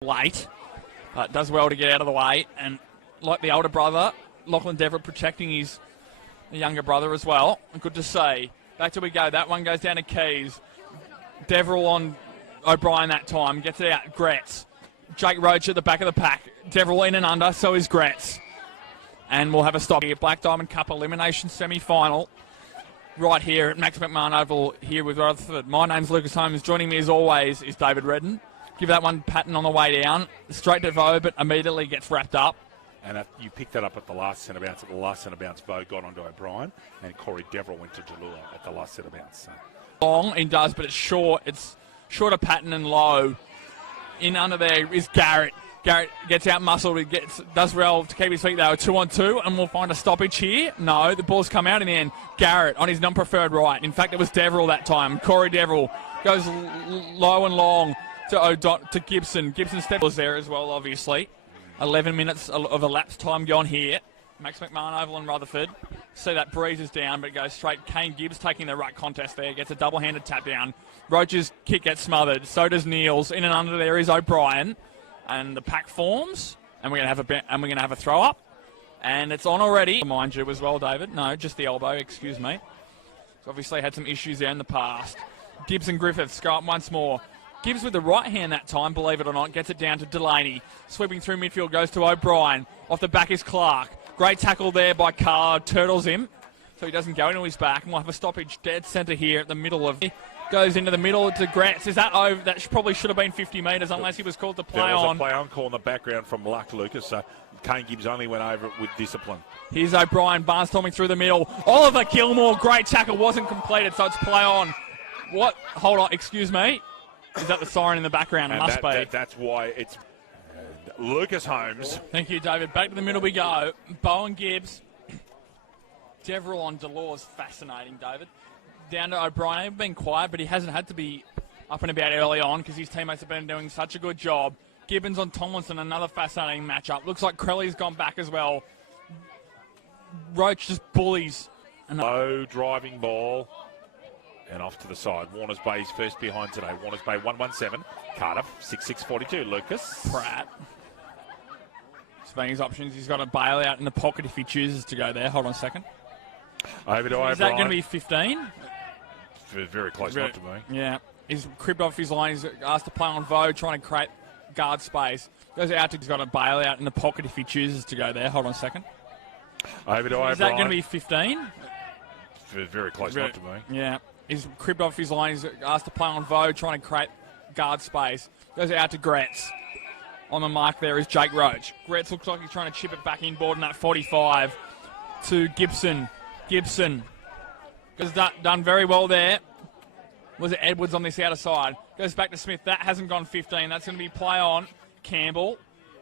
late, but does well to get out of the way. And like the older brother, Lachlan Deverell protecting his younger brother as well. Good to see. Back till we go. That one goes down to Keys. Deverell on O'Brien that time. Gets it out. Gretz. Jake Roach at the back of the pack. Deverell in and under. So is Gretz. And we'll have a stop here. Black Diamond Cup elimination semi-final. Right here at Max McMahon Oval here with Rutherford. My name's Lucas Holmes. Joining me as always is David Redden. Give that one Patton on the way down. Straight to Vo, but immediately gets wrapped up. And you picked that up at the last centre bounce. At the last centre bounce, Vo got onto O'Brien, and Corey Deverell went to Jalula at the last centre bounce. So. Long, he does, but it's short. It's short of Patton and low. In under there is Garrett. Garrett gets out muscled. He does well to keep his feet there. 2-on-2, and we'll find a stoppage here. No, the ball's come out in the end. Garrett on his non-preferred right. In fact, it was Deverell that time. Corey Deverell goes low and long to Gibson. Gibson steps there as well, obviously. 11 minutes of elapsed time gone here. Max McMahon Oval and Rutherford. See that breezes down, but it goes straight. Kane Gibbs taking the ruck contest there. Gets a double-handed tap down. Roach's kick gets smothered. So does Neal's. In and under there is O'Brien. And the pack forms. And we're gonna have a throw up. And it's on already. Mind you as well, David. No, just the elbow, excuse me. So obviously had some issues there in the past. Gibbs and Griffiths go up once more. Gibbs with the right hand that time, believe it or not, gets it down to Delaney. Sweeping through midfield goes to O'Brien. Off the back is Clark. Great tackle there by Carr. Turtles him, so he doesn't go into his back. And we'll have a stoppage dead centre here at the middle of... Goes into the middle to Gretz. Is that over? That probably should have been 50 metres unless he was called to play on. There was a play on call in the background from Luck Lucas, so Kane Gibbs only went over it with discipline. Here's O'Brien, barnstorming through the middle. Oliver Gilmore, great tackle, wasn't completed, so it's play on. What? Hold on, excuse me. Is that the siren in the background? It must be. That's why it's Lucas Holmes. Thank you, David. Back to the middle we go. Bowen Gibbs. Deverell on Delors, fascinating, David. Down to O'Brien. He's been quiet, but he hasn't had to be up and about early on because his teammates have been doing such a good job. Gibbons on Tomlinson, another fascinating matchup. Looks like Crowley's gone back as well. Roach just bullies. Low driving ball. And off to the side. Warners Bay's first behind today. Warners Bay 117. Cardiff 6642. Lucas. Pratt. Spending his options. He's got a bail out in the pocket if he chooses to go there. Hold on a second. Over to O'Brien. Is that going to be 15? Very close not to be. Yeah. He's cribbed off his line. He's asked to play on Vo, trying to create guard space. Goes out to... He's got a bail out in the pocket if he chooses to go there. Hold on a second. Over to O'Brien. Is that going to be 15? Very close not to be. Yeah. He's cribbed off his line. He's asked to play on Vo, trying to create guard space. Goes out to Gretz. On the mark there is Jake Roach. Gretz looks like he's trying to chip it back inboard in that 45 to Gibson. Gibson has done very well there. Was it Edwards on this outer side? Goes back to Smith. That hasn't gone 15. That's going to be play on. Campbell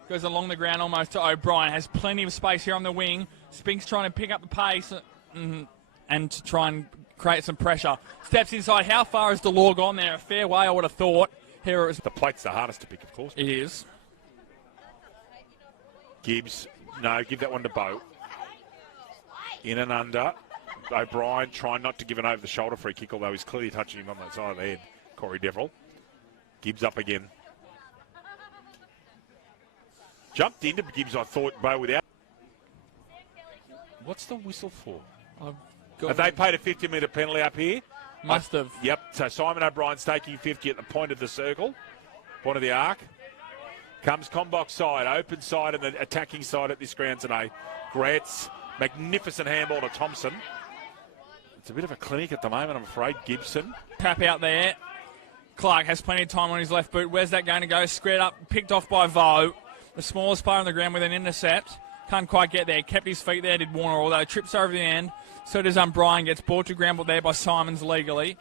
goes along the ground almost to O'Brien. Has plenty of space here on the wing. Spink's trying to pick up the pace and to try and create some pressure. Steps inside. How far has Delors gone there? A fair way, I would have thought. Here it was. The plate's the hardest to pick, of course. It is. Gibbs. No, give that one to Bo. In and under. O'Brien trying not to give an over-the-shoulder free kick, although he's clearly touching him on that side of the head. Corey Deverell. Gibbs up again. Jumped into Gibbs, I thought, Bo without. What's the whistle for? Have they paid a 50-metre penalty up here? Must have. Yep, so Simon O'Brien's taking 50 at the point of the circle, point of the arc. Comes Combok side, open side and the attacking side at this ground today. Gretz, magnificent handball to Thompson. It's a bit of a clinic at the moment, I'm afraid. Gibson. Tap out there. Clark has plenty of time on his left boot. Where's that going to go? Squared up, picked off by Vo. The smallest player on the ground with an intercept. Can't quite get there. Kept his feet there, did Warner, although trips over the end. So does Brian. Gets brought to ground there by Simons legally.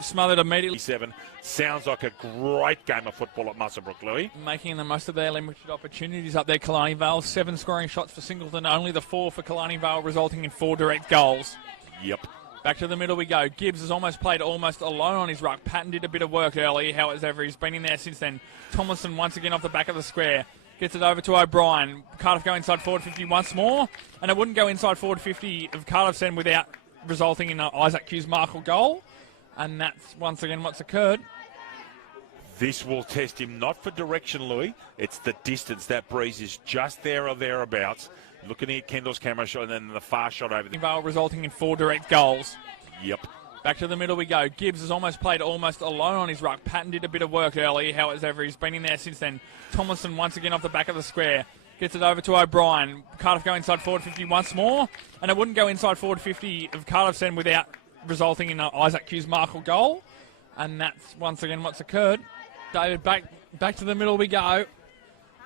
Smothered immediately. 7. Sounds like a great game of football at Muswellbrook, Louis. Making the most of their limited opportunities up there, Killarney Vale. 7 scoring shots for Singleton, only the 4 for Killarney Vale, resulting in 4 direct goals. Yep. Back to the middle we go. Gibbs has almost played almost alone on his ruck. Patton did a bit of work early, however, he's been in there since then. Tomlinson once again off the back of the square. Gets it over to O'Brien. Cardiff go inside forward 50 once more. And it wouldn't go inside forward 50 of Cardiff's end without resulting in an Isaac Hughes Markle goal. And that's once again what's occurred. This will test him, not for direction, Louis. It's the distance. That breeze is just there or thereabouts. Looking at Kendall's camera shot and then the far shot over there. Resulting in 4 direct goals. Yep. Back to the middle we go. Gibbs has almost played almost alone on his ruck. Patton did a bit of work early. However, he's been in there since then. Tomlinson once again off the back of the square. Gets it over to O'Brien. Cardiff go inside forward 50 once more. And it wouldn't go inside forward 50 of Cardiff's end without resulting in an Isaac Hughes-Markle goal. And that's once again what's occurred. David, back to the middle we go.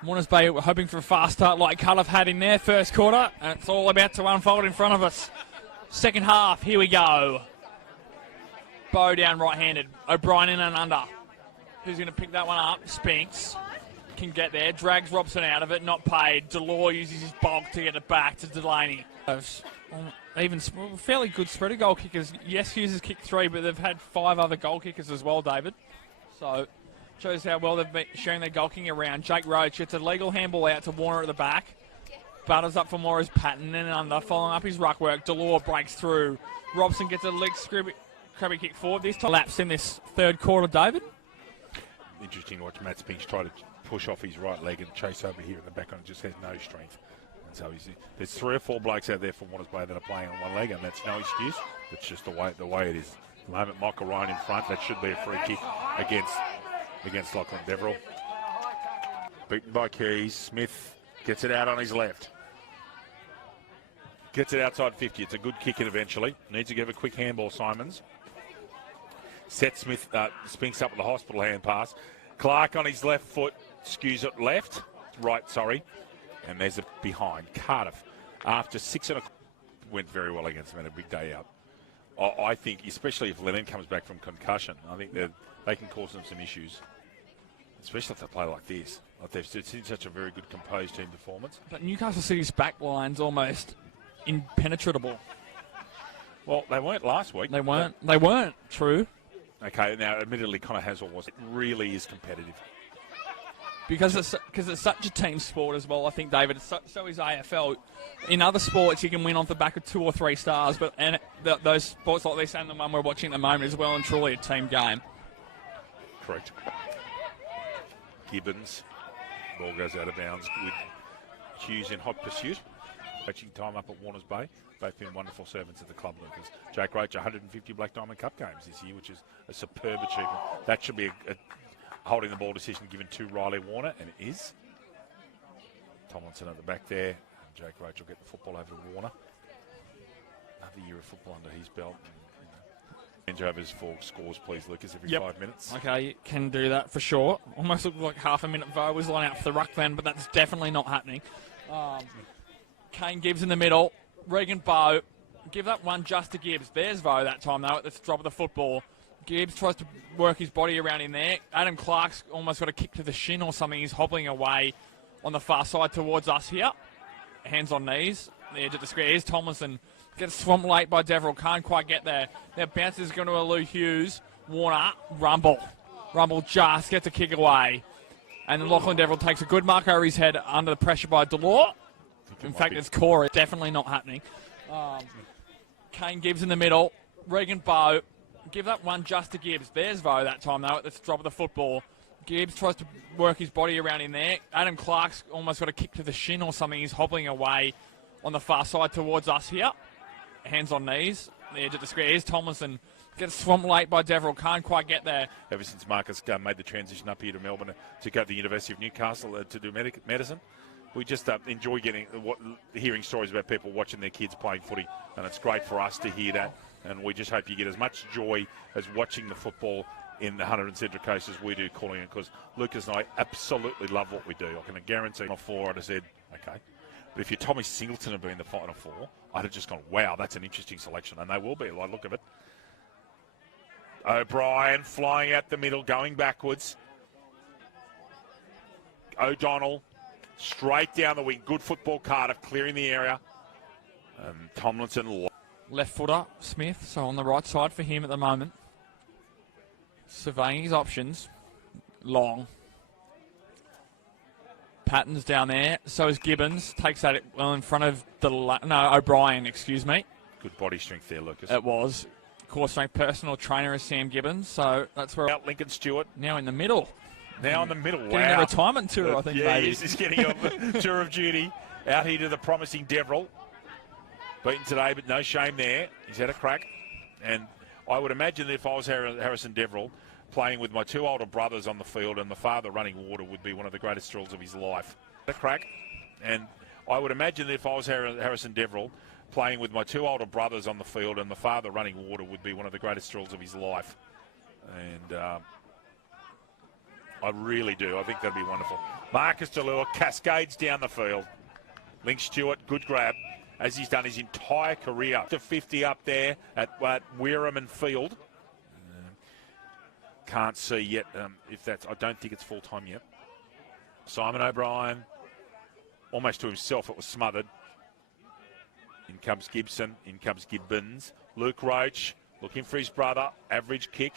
Warners Bay hoping for a fast start like Cardiff had in their first quarter. And it's all about to unfold in front of us. Second half, here we go. Bow down right-handed. O'Brien in and under. Who's going to pick that one up? Spinks can get there. Drags Robson out of it. Not paid. Delore uses his bulk to get it back to Delaney. Even fairly good spreader goal kickers. Yes, Hughes has kicked 3, but they've had 5 other goal kickers as well, David. So, shows how well they've been sharing their goal kicking around. Jake Roach gets a legal handball out to Warner at the back. Butters up for Morris Patton and under. Following up his ruck work. Delore breaks through. Robson gets a leg crabby kick forward. This time lapsed in this third quarter, David. Interesting to watch Matt Spinks try to push off his right leg and chase over here in the back on it. Just has no strength. And so there's 3 or 4 blokes out there from Warners Bay that are playing on one leg, and that's no excuse. It's just the way it is. At the moment, Michael Ryan in front. That should be a free kick against Lachlan Deverell. Beaten by Keys. Smith gets it out on his left. Gets it outside 50. It's a good kick in eventually. Needs to give a quick handball, Simons. Set Smith, Spinks up with the hospital hand pass. Clark on his left foot, skews it right, and there's a behind. Cardiff, after 6 and a went very well against them, had a big day out. I think, especially if Lennon comes back from concussion, I think they can cause them some issues, especially if they play like this. Like they've seen such a very good composed team performance. But Newcastle City's back line's almost impenetrable. Well, they weren't last week. They weren't, true. Okay, now admittedly Connor Hazel was. It really is competitive. Because it's such a team sport as well, I think, David. So is AFL. In other sports, you can win off the back of 2 or 3 stars, but those sports like this and the one we're watching at the moment is well and truly a team game. Correct. Gibbons. Ball goes out of bounds with Hughes in hot pursuit. Matching time up at Warners Bay. Both been wonderful servants at the club, Lucas. Jake Roach, 150 Black Diamond Cup games this year, which is a superb achievement. That should be a holding the ball decision given to Riley Warner, and it is. Tomlinson at the back there. And Jake Roach will get the football over to Warner. Another year of football under his belt. Changeovers for scores, please, Lucas, every 5 minutes. Okay, you can do that for sure. Almost looked like half a minute Vo was line out for the ruck then, but that's definitely not happening. Kane Gibbs in the middle. Regan Bow. Give that one just to Gibbs. There's Vo that time, though, at the drop of the football. Gibbs tries to work his body around in there. Adam Clark's almost got a kick to the shin or something. He's hobbling away on the far side towards us here. Hands on knees. The edge of the square. Here's Tomlinson. Gets swamped late by Deverell. Can't quite get there. Now bounces going to Alou Hughes. Warner. Rumble. Rumble just gets a kick away. And then Lachlan Deverell takes a good mark over his head under the pressure by Delore. In fact, it's Corey. Definitely not happening. Kane Gibbs in the middle. Regan Bow. Give that one just to Gibbs. There's Vo that time, though, at the drop of the football. Gibbs tries to work his body around in there. Adam Clark's almost got a kick to the shin or something. He's hobbling away on the far side towards us here. Hands on knees. The edge of the square. Here's Tomlinson. Gets swamped late by Deverell. Can't quite get there. Ever since Marcus made the transition up here to Melbourne to go to the University of Newcastle to do medicine, we just enjoy hearing stories about people watching their kids playing footy, and it's great for us to hear that. And we just hope you get as much joy as watching the football in the Hunter and Central Coast as we do calling it, because Lucas and I absolutely love what we do. I can guarantee Final Four, I'd have said, okay. But if you're Tommy Singleton had been in the Final Four, I'd have just gone, wow, that's an interesting selection. And they will be, like, look at it. O'Brien flying out the middle, going backwards. O'Donnell straight down the wing. Good football, Cardiff, clearing the area. Tomlinson. Left footer, Smith, so on the right side for him at the moment. Surveying his options. Long. Patton's down there, so is Gibbons. Takes that well in front of O'Brien, excuse me. Good body strength there, Lucas. It was. course, my personal trainer is Sam Gibbons, so that's where Out Lincoln Stewart. now in the middle. Now in the middle. Getting a Wow. retirement tour, I think, Yeah, maybe. he's getting a tour of duty. Out here to the promising Deverill. Beaten today, but no shame there. He's had a crack. And I would imagine that if I was Harrison Deverill, playing with my two older brothers on the field and the father running water would be one of the greatest thrills of his life. A crack. And I would imagine that if I was Harrison Deverill, playing with my two older brothers on the field and the father running water would be one of the greatest thrills of his life. And I really do. I think that'd be wonderful. Marcus Delure cascades down the field. Link Stewart, good grab, as he's done his entire career. To 50 up there at Weirham and Field. Can't see yet if that's... I don't think it's full-time yet. Simon O'Brien, almost to himself, it was smothered. In comes Gibson, in comes Gibbons. Luke Roach, looking for his brother, average kick.